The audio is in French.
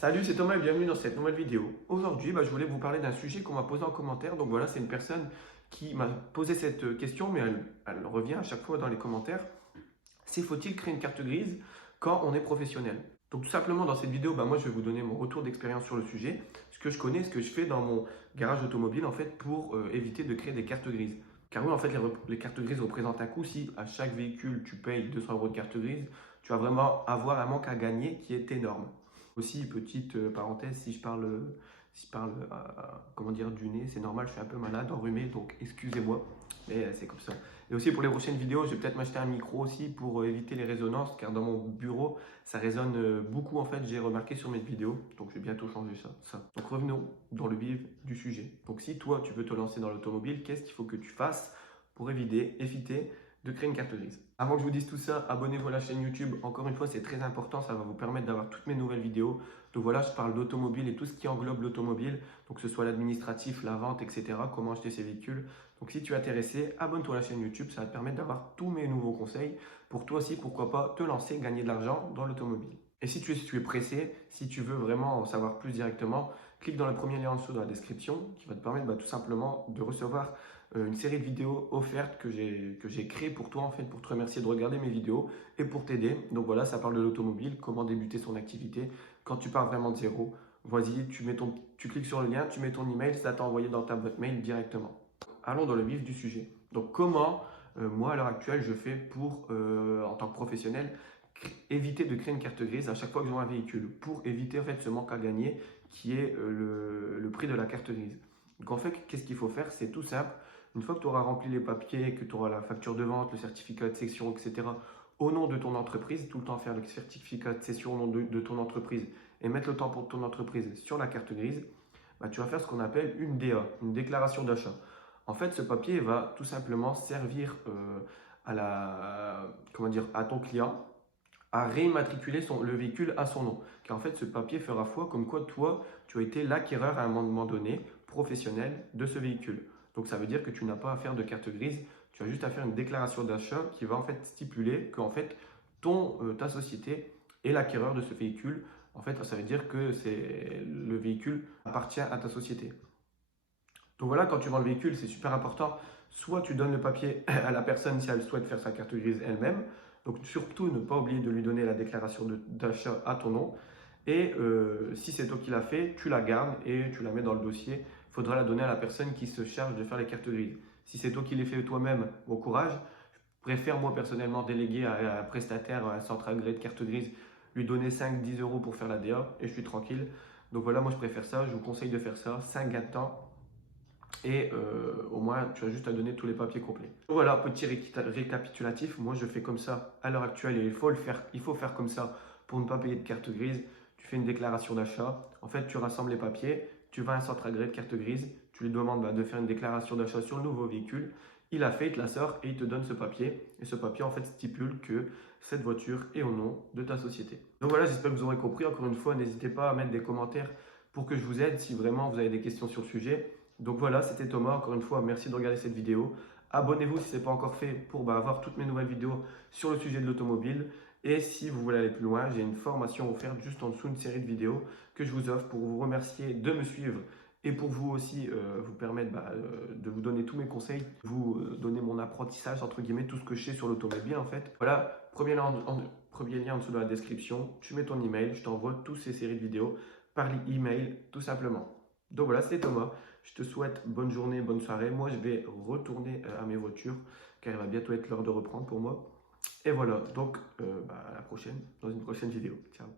Salut, c'est Thomas et bienvenue dans cette nouvelle vidéo. Aujourd'hui, je voulais vous parler d'un sujet qu'on m'a posé en commentaire. Donc voilà, c'est une personne qui m'a posé cette question, mais elle revient à chaque fois dans les commentaires. C'est faut-il créer une carte grise quand on est professionnel? Donc tout simplement dans cette vidéo, moi je vais vous donner mon retour d'expérience sur le sujet, ce que je connais, ce que je fais dans mon garage automobile en fait pour éviter de créer des cartes grises. Car oui, en fait, les cartes grises représentent un coût. Si à chaque véhicule tu payes 200 euros de carte grise, tu vas vraiment avoir un manque à gagner qui est énorme. Aussi, petite parenthèse, si je parle comment dire, du nez, c'est normal, je suis un peu malade, enrhumé, donc excusez-moi, mais c'est comme ça. Et aussi pour les prochaines vidéos, je vais peut-être m'acheter un micro aussi pour éviter les résonances, car dans mon bureau, ça résonne beaucoup en fait, j'ai remarqué sur mes vidéos, donc je vais bientôt changer ça. Donc revenons dans le vif du sujet. Donc si toi, tu veux te lancer dans l'automobile, qu'est-ce qu'il faut que tu fasses pour éviter de créer une carte grise? Avant que je vous dise tout ça, abonnez-vous à la chaîne YouTube. Encore une fois, c'est très important, ça va vous permettre d'avoir toutes mes nouvelles vidéos. Donc voilà, je parle d'automobile et tout ce qui englobe l'automobile, donc que ce soit l'administratif, la vente, etc., comment acheter ces véhicules. Donc si tu es intéressé, abonne-toi à la chaîne YouTube, ça va te permettre d'avoir tous mes nouveaux conseils pour toi aussi, pourquoi pas, te lancer, gagner de l'argent dans l'automobile. Et si tu es pressé, si tu veux vraiment en savoir plus directement, clique dans le premier lien en dessous dans la description qui va te permettre tout simplement de recevoir une série de vidéos offertes que j'ai créées pour toi en fait, pour te remercier de regarder mes vidéos et pour t'aider. Donc voilà, ça parle de l'automobile, comment débuter son activité quand tu pars vraiment de zéro. Vas-y, tu cliques sur le lien, tu mets ton email, ça t'a envoyé dans ta boîte mail directement. Allons dans le vif du sujet. Donc comment moi à l'heure actuelle je fais pour en tant que professionnel éviter de créer une carte grise à chaque fois que je vois un véhicule pour éviter en fait ce manque à gagner qui est le prix de la carte grise. Donc en fait, qu'est-ce qu'il faut faire? C'est tout simple. Une fois que tu auras rempli les papiers, que tu auras la facture de vente, le certificat de cession, etc., au nom de ton entreprise, tout le temps faire le certificat de cession au nom de ton entreprise et mettre le temps pour ton entreprise sur la carte grise, tu vas faire ce qu'on appelle une DA, une déclaration d'achat. En fait, ce papier va tout simplement servir à ton client à réimmatriculer le véhicule à son nom. Car en fait, ce papier fera foi comme quoi toi, tu as été l'acquéreur à un moment donné professionnel de ce véhicule. Donc ça veut dire que tu n'as pas à faire de carte grise, tu as juste à faire une déclaration d'achat qui va en fait stipuler que en fait, ta société est l'acquéreur de ce véhicule. En fait, ça veut dire que le véhicule appartient à ta société. Donc voilà, quand tu vends le véhicule, c'est super important. Soit tu donnes le papier à la personne si elle souhaite faire sa carte grise elle-même. Donc surtout, ne pas oublier de lui donner la déclaration d'achat à ton nom. Et si c'est toi qui l'as fait, tu la gardes et tu la mets dans le dossier. Il faudra la donner à la personne qui se charge de faire les cartes grises. Si c'est toi qui les fais toi-même, bon courage. Je préfère moi personnellement déléguer à un prestataire, à un centre agréé de carte grise, lui donner 5-10 euros pour faire la DA et je suis tranquille. Donc voilà, moi je préfère ça. Je vous conseille de faire ça. 5 gains de temps et au moins tu as juste à donner tous les papiers complets. Voilà, petit récapitulatif, moi je fais comme ça à l'heure actuelle et il faut faire comme ça pour ne pas payer de carte grise. Tu fais une déclaration d'achat, en fait tu rassembles les papiers, tu vas à un centre agréé de carte grise, tu lui demandes de faire une déclaration d'achat sur le nouveau véhicule, il a fait, il te la sort et il te donne ce papier. Et ce papier en fait stipule que cette voiture est au nom de ta société. Donc voilà, j'espère que vous aurez compris. Encore une fois, n'hésitez pas à mettre des commentaires pour que je vous aide si vraiment vous avez des questions sur le sujet. Donc voilà, c'était Thomas. Encore une fois, merci de regarder cette vidéo. Abonnez-vous si ce n'est pas encore fait pour avoir toutes mes nouvelles vidéos sur le sujet de l'automobile. Et si vous voulez aller plus loin, j'ai une formation offerte juste en dessous, une série de vidéos que je vous offre pour vous remercier de me suivre et pour vous aussi vous permettre de vous donner tous mes conseils, vous donner mon apprentissage, entre guillemets, tout ce que je sais sur l'automobile en fait. Voilà, premier lien en dessous dans la description, tu mets ton email, je t'envoie toutes ces séries de vidéos par email tout simplement. Donc voilà, c'était Thomas. Je te souhaite bonne journée, bonne soirée. Moi, je vais retourner à mes voitures car il va bientôt être l'heure de reprendre pour moi. Et voilà, donc à la prochaine, dans une prochaine vidéo. Ciao.